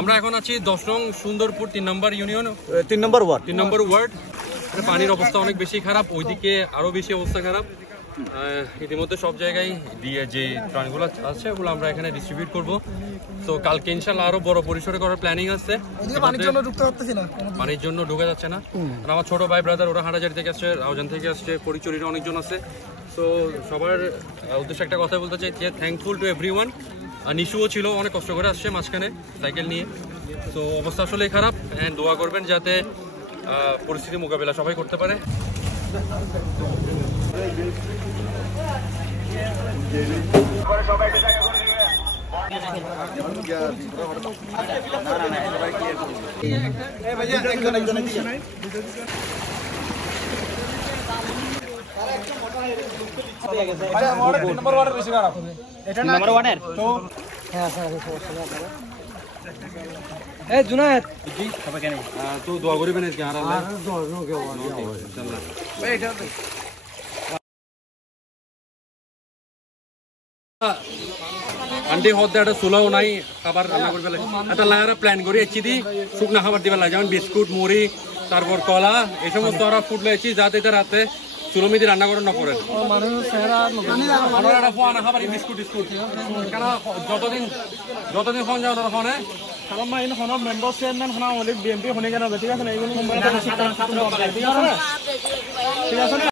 আমরা এখন আছি 10 নং সুন্দরপুর 3 নম্বর ইউনিয়ন 3 নম্বর ওয়ার্ড। পানির অবস্থা অনেক বেশি খারাপ, ওইদিকে আরো বেশি অবস্থা খারাপ। ইতিমধ্যে সব জায়গায় দিয়ে যে ত্রাণগুলো আছে ওগুলো আমরা এখানে ডিস্ট্রিবিউট করব। তো কালকে ইনশাল্লাহ আরো বড় পরিসরে করার প্ল্যানিং আছে। পানির জন্য ঢুকে যাচ্ছে না। আর আমার ছোট ভাই ব্রাদার ওরা হাটাজারি থেকে আসছে, রাউজান থেকে আসছে, পরিচরির অনেকজন আছে। তো সবার উদ্দেশ্যে একটা কথা বলতে চাই যে থ্যাঙ্কফুল টু এভরিওয়ান। নিশুও ছিল, অনেক কষ্ট করে আসছে মাঝখানে সাইকেল নিয়ে। তো অবস্থা আসলেই খারাপ, অ্যান্ড দোয়া করবেন যাতে পরিস্থিতি মোকাবেলা সবাই করতে পারে। জুনায়েদ তো দোয়া করবেন আর কি আন্টি হতে একটা চুলাও নাই, খাবার রান্না করবে একটা লাগারা প্ল্যান করি এসছি দি শুকনা খাবার দিবে লাগে, যেমন বিস্কুট, মুড়ি, তারপর কলা, এই সমস্ত ওরা ফুড লেছি যাতে রাতে চুলমিদি রান্না করে না করেন খাবার বিস্কুট টিস্কুট কেন যতদিন ফোন যাও ফোনে মেম্বার চেয়ারম্যান বিএমপি শুনে কেন ঠিক আছে না, ঠিক আছে।